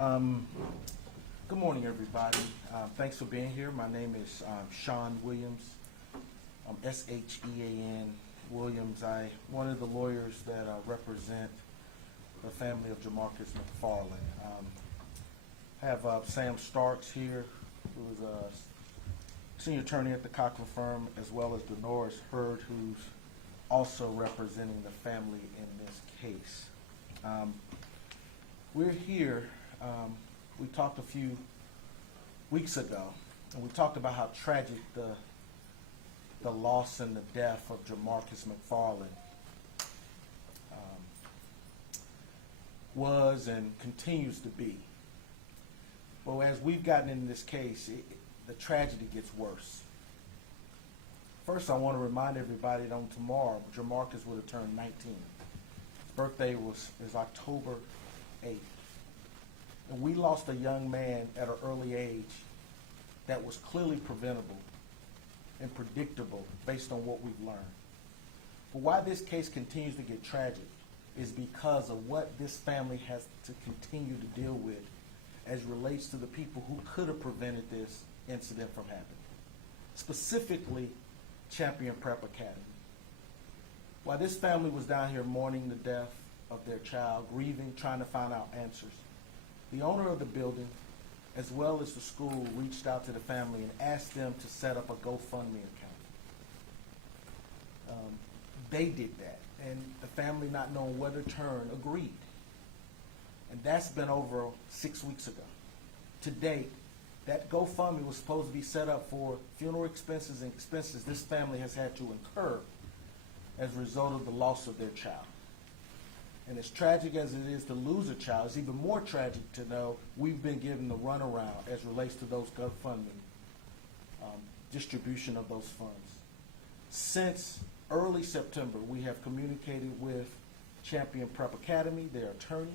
Um, Good morning, everybody. Thanks for being here. My name is Sean Williams. Shean Williams. I'm one of the lawyers that represent the family of Jamarcus McFarland. I have Sam Starks here, who is a senior attorney at the Cochran firm, as well as Dolores Hurd, who's also representing the family in this case. We're here. We talked a few weeks ago, and we talked about how tragic the loss and the death of Jamarcus McFarland was and continues to be. Well, as we've gotten into this case, the tragedy gets worse. First, I want to remind everybody that on tomorrow, Jamarcus would have turned 19. His birthday is October 8th. And we lost a young man at an early age that was clearly preventable and predictable based on what we've learned. But why this case continues to get tragic is because of what this family has to continue to deal with as relates to the people who could have prevented this incident from happening. Specifically, Champion Prep Academy. While this family was down here mourning the death of their child, grieving, trying to find out answers, the owner of the building, as well as the school, reached out to the family and asked them to set up a GoFundMe account. They did that, and the family, not knowing where to turn, agreed. And that's been over 6 weeks ago. To date, that GoFundMe was supposed to be set up for funeral expenses and expenses this family has had to incur as a result of the loss of their child. And as tragic as it is to lose a child, it's even more tragic to know we've been given the runaround as relates to those GoFundMe distribution of those funds. Since early September, we have communicated with Champion Prep Academy, their attorneys,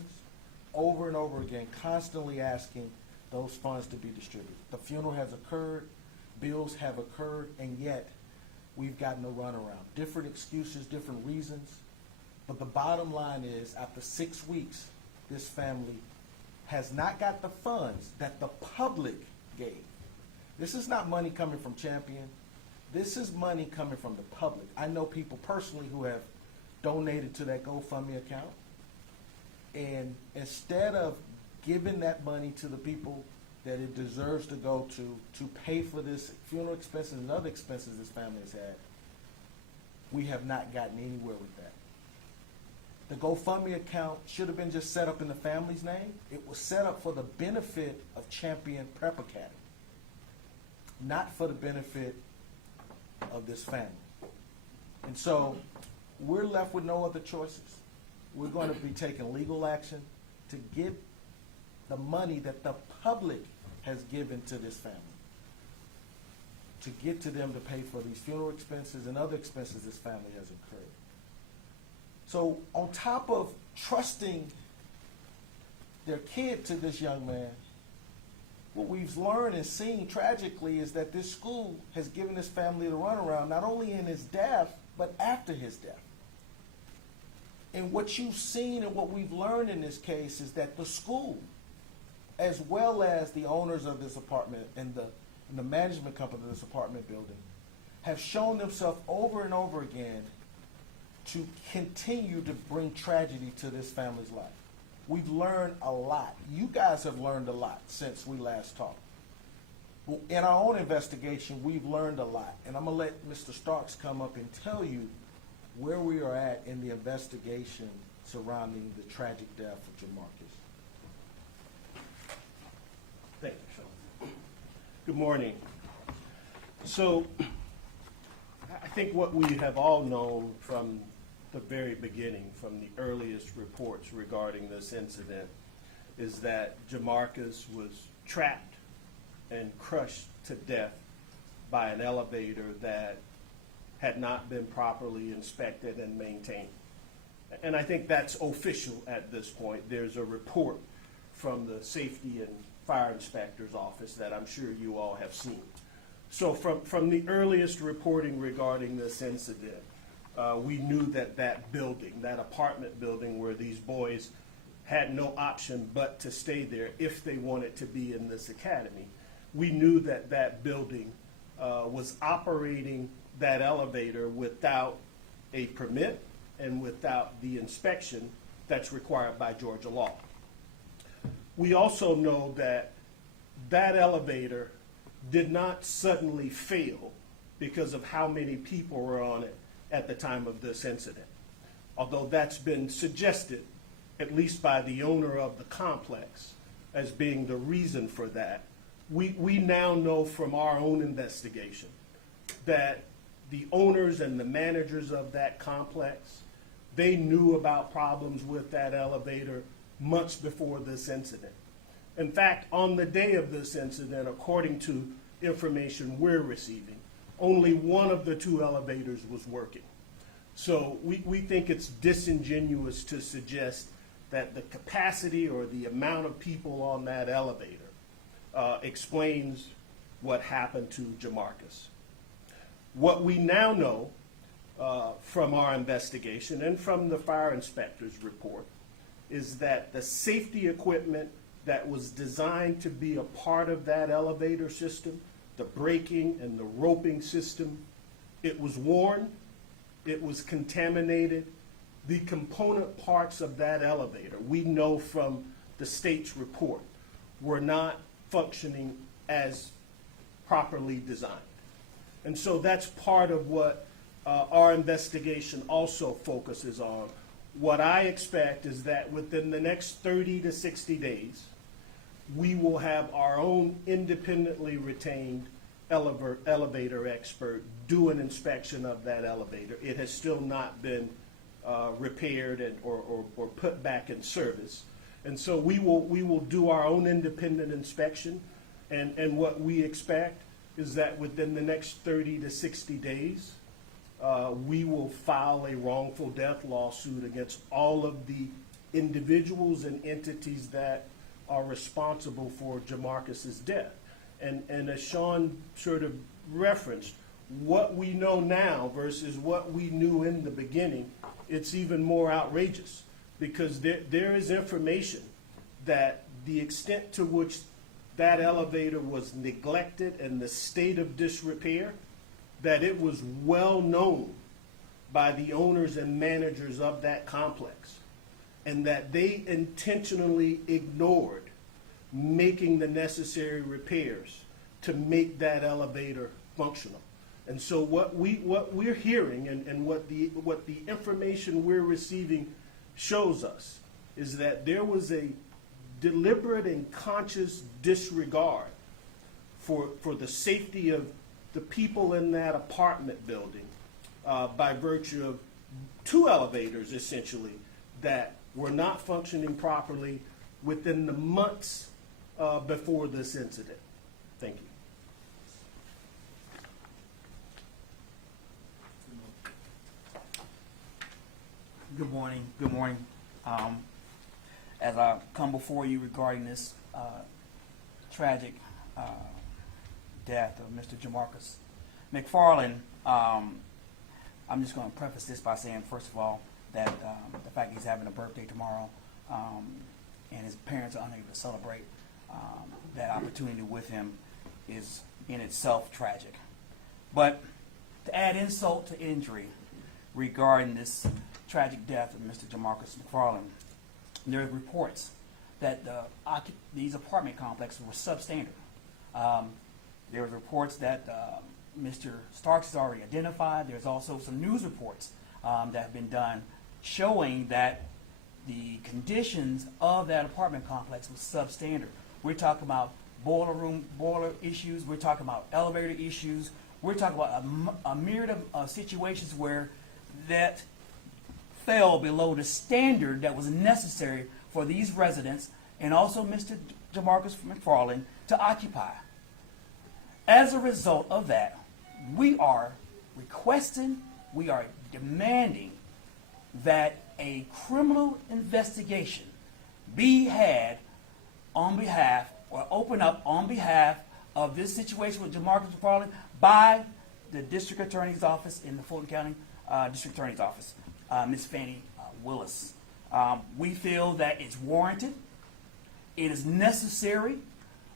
over and over again, constantly asking those funds to be distributed. The funeral has occurred, bills have occurred, and yet we've gotten a runaround. Different excuses, different reasons. But the bottom line is, after 6 weeks, this family has not got the funds that the public gave. This is not money coming from Champion. This is money coming from the public. I know people personally who have donated to that GoFundMe account. And instead of giving that money to the people that it deserves to go to pay for this funeral expenses and other expenses this family has had, we have not gotten anywhere with that. The GoFundMe account should have been just set up in the family's name. It was set up for the benefit of Champion Prep Academy, not for the benefit of this family. And so we're left with no other choices. We're going to be taking legal action to get the money that the public has given to this family, to get to them to pay for these funeral expenses and other expenses this family has incurred. So on top of trusting their kid to this young man, what we've learned and seen tragically is that this school has given this family the runaround, not only in his death, but after his death. And what you've seen and what we've learned in this case is that the school, as well as the owners of this apartment and the management company of this apartment building, have shown themselves over and over again to continue to bring tragedy to this family's life. We've learned a lot. You guys have learned a lot since we last talked. In our own investigation, we've learned a lot. And I'm going to let Mr. Starks come up and tell you where we are at in the investigation surrounding the tragic death of Jamarcus. Thank you, Sean. Good morning. So, I think what we have all known from the very beginning, from the earliest reports regarding this incident, is that Jamarcus was trapped and crushed to death by an elevator that had not been properly inspected and maintained. And I think that's official at this point. There's a report from the Safety and Fire Inspector's office that I'm sure you all have seen. So from the earliest reporting regarding this incident, we knew that that building, that apartment building where these boys had no option but to stay there if they wanted to be in this academy. We knew that that building was operating that elevator without a permit and without the inspection that's required by Georgia law. We also know that that elevator did not suddenly fail because of how many people were on it at the time of this incident. Although that's been suggested, at least by the owner of the complex, as being the reason for that, we now know from our own investigation that the owners and the managers of that complex, they knew about problems with that elevator much before this incident. In fact, on the day of this incident, according to information we're receiving, only one of the two elevators was working. So we think it's disingenuous to suggest that the capacity or the amount of people on that elevator explains what happened to Jamarcus. What we now know from our investigation and from the fire inspector's report is that the safety equipment that was designed to be a part of that elevator system, the braking and the roping system, it was worn, it was contaminated. The component parts of that elevator, we know from the state's report, were not functioning as properly designed. And so that's part of what our investigation also focuses on. What I expect is that within the next 30 to 60 days, we will have our own independently retained elevator expert do an inspection of that elevator. It has still not been repaired or put back in service. And so we will do our own independent inspection, and what we expect is that within the next 30 to 60 days, we will file a wrongful death lawsuit against all of the individuals and entities that are responsible for Jamarcus's death. And as Sean sort of referenced, what we know now versus what we knew in the beginning, it's even more outrageous, because there is information that the extent to which that elevator was neglected and the state of disrepair, that it was well known by the owners and managers of that complex, and that they intentionally ignored making the necessary repairs to make that elevator functional. And so what we're hearing and what the information we're receiving shows us is that there was a deliberate and conscious disregard for the safety of the people in that apartment building by virtue of two elevators, essentially, that were not functioning properly within the months before this incident. Thank you. Good morning. Good morning. As I come before you regarding this tragic death of Mr. Jamarcus McFarland, I'm just going to preface this by saying, first of all, that the fact he's having a birthday tomorrow and his parents are unable to celebrate that opportunity with him is in itself tragic. But to add insult to injury regarding this tragic death of Mr. Jamarcus McFarland, there are reports that these apartment complexes were substandard. There were reports that Mr. Starks is already identified. There's also some news reports that have been done showing that the conditions of that apartment complex was substandard. We're talking about boiler issues. We're talking about elevator issues. We're talking about a myriad of situations where that fell below the standard that was necessary for these residents and also Mr. Jamarcus McFarland to occupy. As a result of that, we are requesting, we are demanding that a criminal investigation be had on behalf or open up on behalf of this situation with Jamarcus McFarland by the District Attorney's Office in the Fulton County District Attorney's Office, Ms. Fannie Willis. We feel that it's warranted. It is necessary.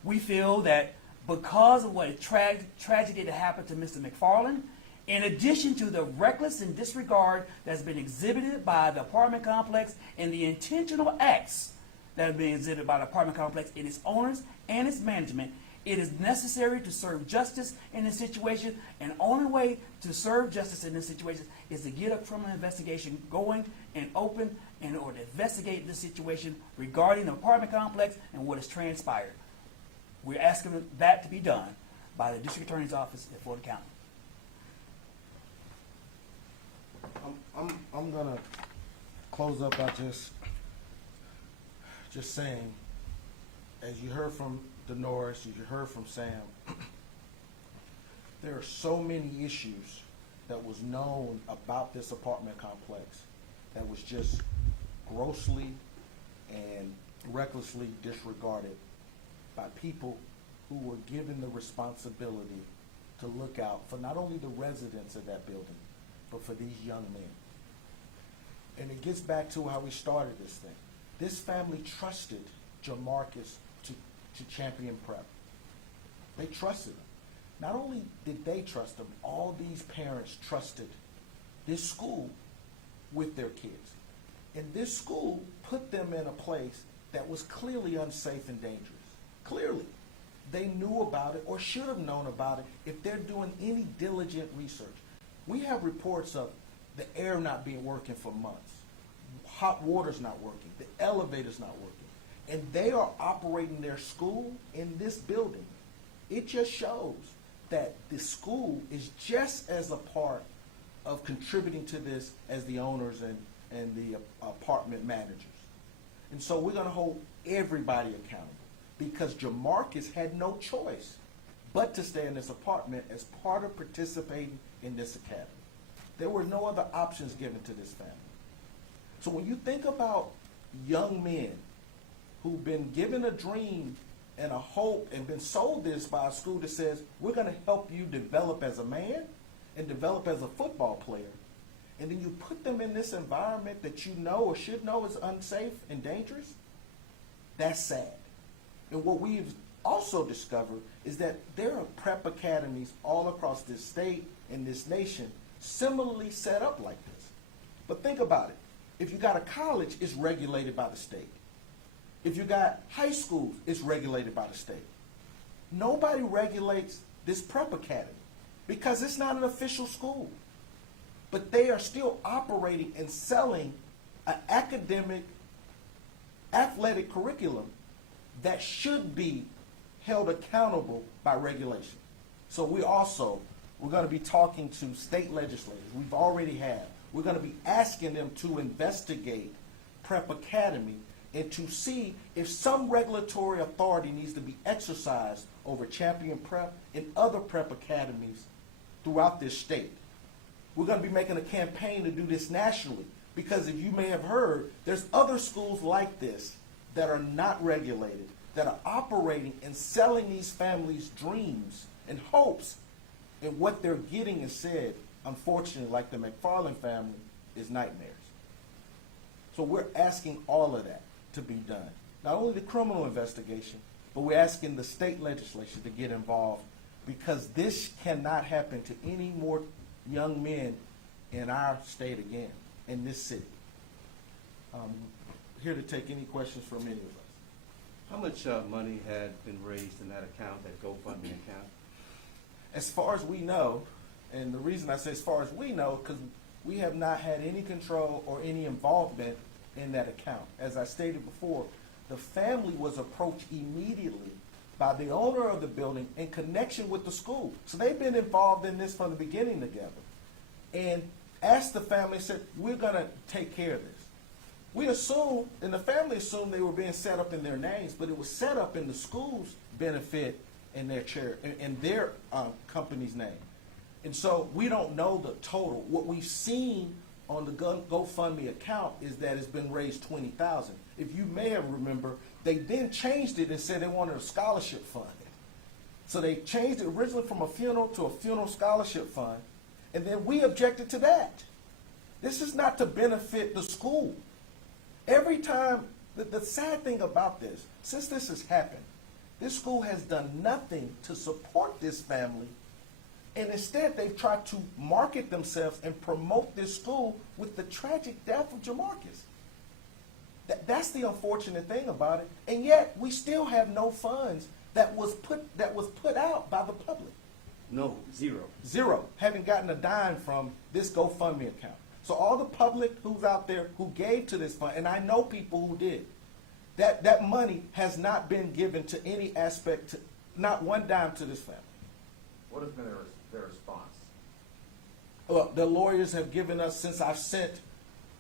We feel that because of what a tragedy that happened to Mr. McFarland, in addition to the reckless and disregard that's been exhibited by the apartment complex and the intentional acts that have been exhibited by the apartment complex and its owners and its management, it is necessary to serve justice in this situation. And the only way to serve justice in this situation is to get a criminal investigation going and open in order to investigate this situation regarding the apartment complex and what has transpired. We're asking that to be done by the district attorney's office in Fulton County. I'm gonna close up by just saying, as you heard from Dolores, as you heard from Sam, there are so many issues that was known about this apartment complex that was just grossly and recklessly disregarded by people who were given the responsibility to look out for not only the residents of that building, but for these young men. And it gets back to how we started this thing. This family trusted Jamarcus to champion prep. They trusted him. Not only did they trust him, all these parents trusted this school with their kids. And this school put them in a place that was clearly unsafe and dangerous. Clearly. They knew about it or should have known about it if they're doing any diligent research. We have reports of the air not being working for months, hot water's not working, the elevator's not working, and they are operating their school in this building. It just shows that the school is just as a part of contributing to this as the owners and the apartment managers. And so we're going to hold everybody accountable because Jamarcus had no choice but to stay in this apartment as part of participating in this academy. There were no other options given to this family. So when you think about young men who've been given a dream and a hope and been sold this by a school that says, we're going to help you develop as a man and develop as a football player, and then you put them in this environment that you know or should know is unsafe and dangerous, that's sad. And what we've also discovered is that there are prep academies all across this state and this nation similarly set up like this. But think about it. If you got a college, it's regulated by the state. If you got high schools, it's regulated by the state. Nobody regulates this prep academy because it's not an official school. But they are still operating and selling an academic, athletic curriculum that should be held accountable by regulation. So we're going to be talking to state legislators. We've already have. We're going to be asking them to investigate Prep Academy and to see if some regulatory authority needs to be exercised over Champion Prep and other prep academies throughout this state. We're going to be making a campaign to do this nationally because if you may have heard, there's other schools like this that are not regulated, that are operating and selling these families dreams and hopes, and what they're getting instead, unfortunately, like the McFarland family, is nightmares. So we're asking all of that to be done. Not only the criminal investigation, but we're asking the state legislature to get involved because this cannot happen to any more young men in our state again, in this city. Here to take any questions from any of us. How much money had been raised in that account, that GoFundMe account? As far as we know, and the reason I say as far as we know, because we have not had any control or any involvement in that account. As I stated before, the family was approached immediately by the owner of the building in connection with the school. So they've been involved in this from the beginning together. And asked the family, said, we're going to take care of this. We assumed, and the family assumed they were being set up in their names, but it was set up in the school's benefit in their company's name. And so we don't know the total. What we've seen on the GoFundMe account is that it's been raised $20,000. If you may have remember, they then changed it and said they wanted a scholarship fund. So they changed it originally from a funeral to a funeral scholarship fund, and then we objected to that. This is not to benefit the school. Every time, the sad thing about this, since this has happened, this school has done nothing to support this family, and instead they've tried to market themselves and promote this school with the tragic death of Jamarcus. That's the unfortunate thing about it, and yet we still have no funds that was put out by the public. No, zero. Zero. Haven't gotten a dime from this GoFundMe account. So all the public who's out there who gave to this fund, and I know people who did, that money has not been given to any aspect, not one dime to this family. What has been their response? The lawyers have given us, since I've sent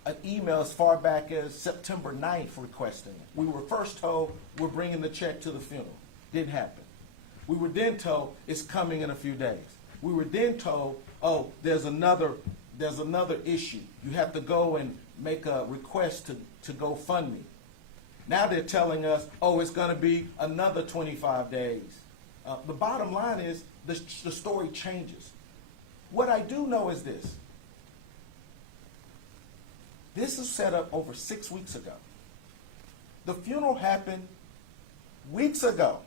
an email as far back as September 9th requesting it. We were first told we're bringing the check to the funeral. Didn't happen. We were then told it's coming in a few days. We were then told, oh, there's another issue. You have to go and make a request to GoFundMe. Now they're telling us, oh, it's going to be another 25 days. The bottom line is the story changes. What I do know is this. This is set up over 6 weeks ago. The funeral happened weeks ago.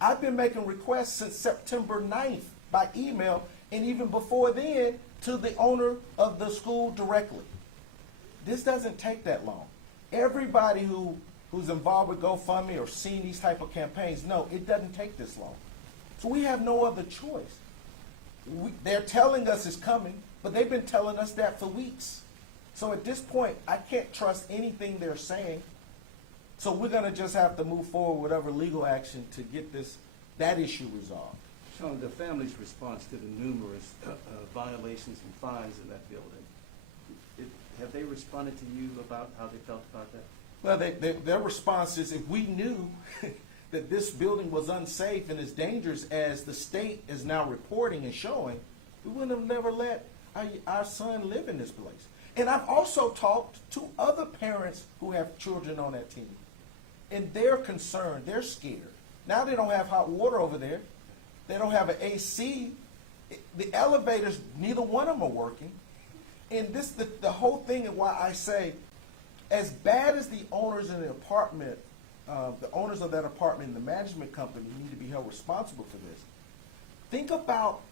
I've been making requests since September 9th by email, and even before then to the owner of the school directly. This doesn't take that long. Everybody who's involved with GoFundMe or seen these type of campaigns know it doesn't take this long. So we have no other choice. They're telling us it's coming, but they've been telling us that for weeks. So at this point, I can't trust anything they're saying. So we're going to just have to move forward with whatever legal action to get that issue resolved. Sean, the family's response to the numerous violations and fines in that building, have they responded to you about how they felt about that? Well, their response is, if we knew that this building was unsafe and as dangerous as the state is now reporting and showing, we wouldn't have never let our son live in this place. And I've also talked to other parents who have children on that team, and they're concerned, they're scared. Now they don't have hot water over there. They don't have an AC. The elevators, neither one of them are working. And this, the whole thing is why I say, as bad as the owners in the apartment, the owners of that apartment and the management company need to be held responsible for this. Think about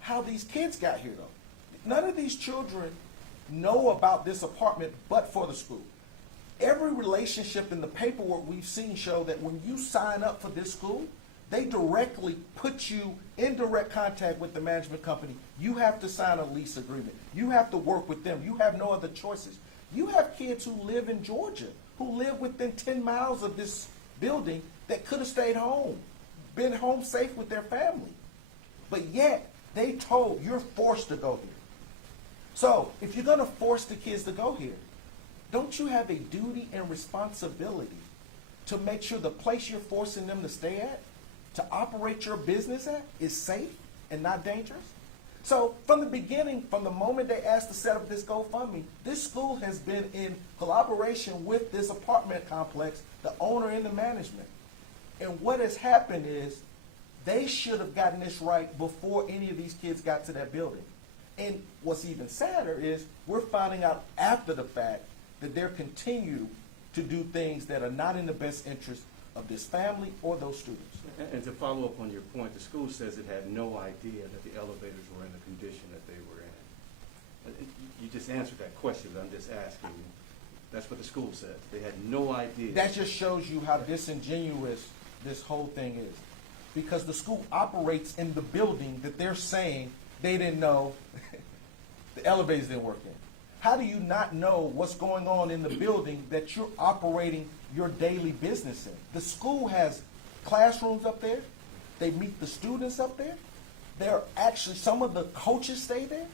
how these kids got here, though. None of these children know about this apartment but for the school. Every relationship in the paperwork we've seen show that when you sign up for this school, they directly put you in direct contact with the management company. You have to sign a lease agreement. You have to work with them. You have no other choices. You have kids who live in Georgia, who live within 10 miles of this building that could have stayed home, been home safe with their family. But yet, they told you're forced to go here. So, if you're going to force the kids to go here, don't you have a duty and responsibility to make sure the place you're forcing them to stay at, to operate your business at, is safe and not dangerous? So from the beginning, from the moment they asked to set up this GoFundMe, this school has been in collaboration with this apartment complex, the owner and the management. And what has happened is they should have gotten this right before any of these kids got to that building. And what's even sadder is we're finding out after the fact that they're continuing to do things that are not in the best interest of this family or those students. And to follow up on your point, the school says it had no idea that the elevators were in the condition that they were in. You just answered that question, but I'm just asking. That's what the school says. They had no idea. That just shows you how disingenuous this whole thing is. Because the school operates in the building that they're saying they didn't know the elevators didn't work in. How do you not know what's going on in the building that you're operating your daily business in? The school has classrooms up there. They meet the students up there. They're actually, some of the coaches stay there.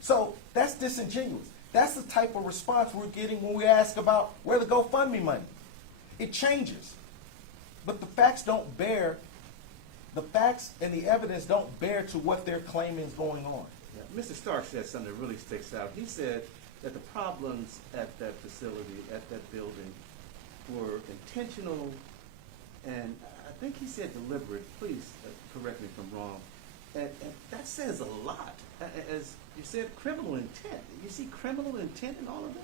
So that's disingenuous. That's the type of response we're getting when we ask about where the GoFundMe money. It changes. But the facts don't bear, the facts and the evidence don't bear to what they're claiming is going on. Yeah. Mr. Stark said something that really sticks out. He said that the problems at that facility, at that building, were intentional and I think he said deliberate. Please correct me if I'm wrong. And that says a lot. As you said, criminal intent. You see criminal intent in all of this?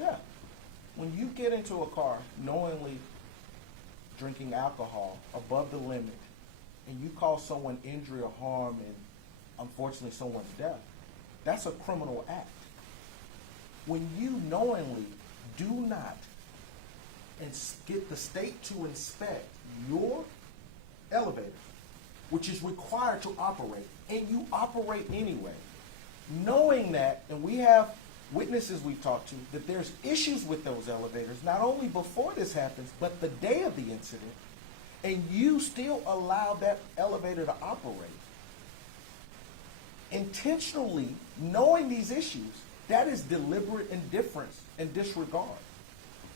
Yeah. When you get into a car knowingly drinking alcohol above the limit, and you cause someone injury or harm and unfortunately someone's death, that's a criminal act. When you knowingly do not get the state to inspect your elevator, which is required to operate, and you operate anyway, knowing that, and we have witnesses we've talked to, that there's issues with those elevators, not only before this happens, but the day of the incident, and you still allow that elevator to operate. Intentionally knowing these issues, that is deliberate indifference and disregard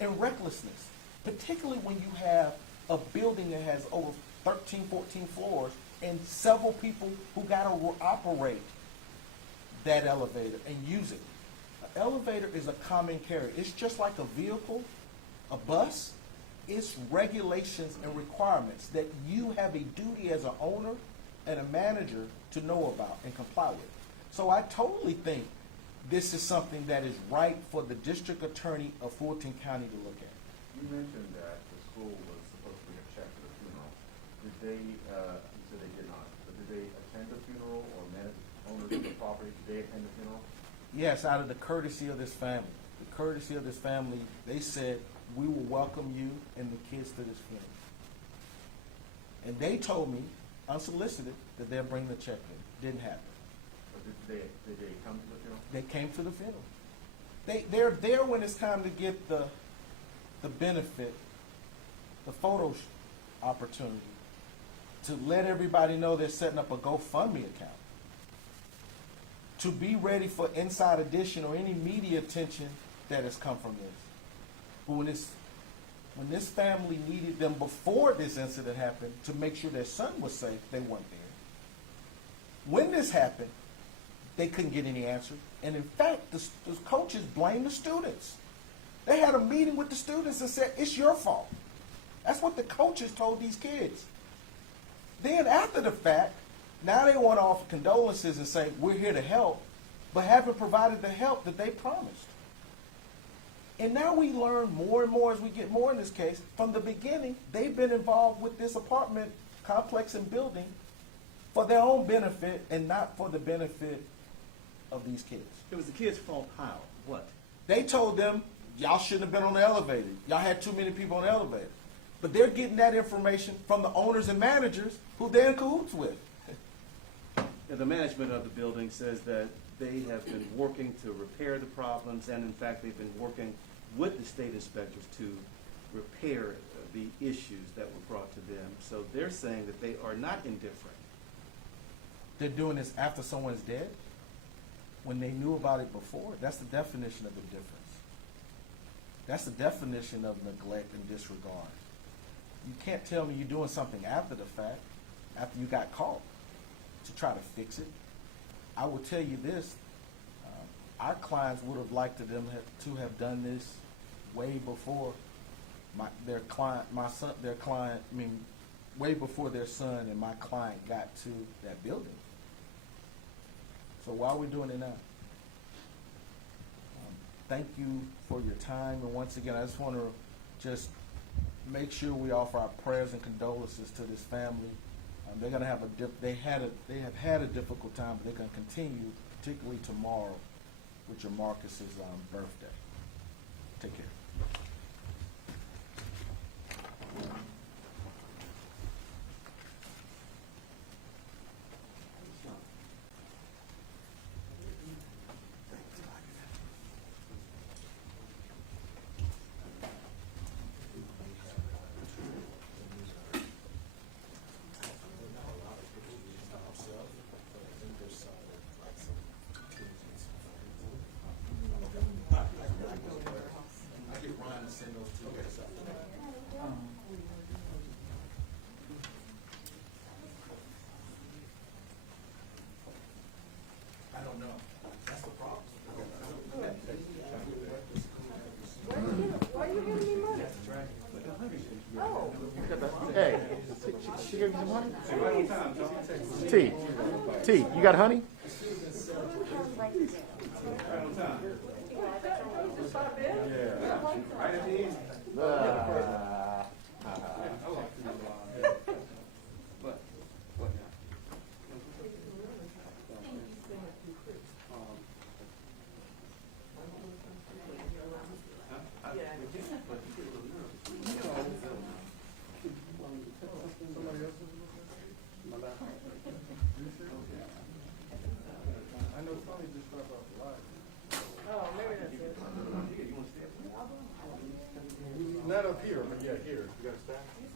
and recklessness, particularly when you have a building that has over 13, 14 floors and several people who got to operate that elevator and use it. An elevator is a common carrier. It's just like a vehicle, a bus. It's regulations and requirements that you have a duty as an owner and a manager to know about and comply with. So I totally think this is something that is right for the district attorney of Fulton County to look at. You mentioned that the school was supposed to bring a check to the funeral. Did they, you said they did not, but did they attend the funeral or owners of the property, did they attend the funeral? Yes, out of the courtesy of this family. The courtesy of this family, they said, we will welcome you and the kids to this funeral. And they told me, unsolicited, that they'll bring the check in. Didn't happen. Or did they come to the funeral? They came to the funeral. They're there when it's time to get the benefit, the photo opportunity, to let everybody know they're setting up a GoFundMe account, to be ready for Inside Edition or any media attention that has come from this. But when this family needed them before this incident happened to make sure their son was safe, they weren't there. When this happened, they couldn't get any answers. And in fact, the coaches blamed the students. They had a meeting with the students and said, it's your fault. That's what the coaches told these kids. Then after the fact, now they want to offer condolences and say, we're here to help, but haven't provided the help that they promised. And now we learn more and more as we get more in this case. From the beginning, they've been involved with this apartment complex and building for their own benefit and not for the benefit of these kids. It was the kids' fault how? What? They told them, y'all shouldn't have been on the elevator. Y'all had too many people on the elevator. But they're getting that information from the owners and managers who they're in cahoots with. Yeah, the management of the building says that they have been working to repair the problems, and in fact, they've been working with the state inspectors to repair the issues that were brought to them. So they're saying that they are not indifferent. They're doing this after someone's dead? When they knew about it before? That's the definition of the difference. That's the definition of neglect and disregard. You can't tell me you're doing something after the fact, after you got caught, to try to fix it. I will tell you this, our clients would have liked them to have done this way before way before their son and my client got to that building. So why are we doing it now? Thank you for your time, and once again, I just want to make sure we offer our prayers and condolences to this family. They're going to have they have had a difficult time, but they're going to continue, particularly tomorrow, which is Marcus's birthday. Take care. I don't know. That's the problem. Why are you giving me money? Oh. Hey, she gave you some honey? T, you got honey? Yeah. I Here, yeah, here. You got a stack?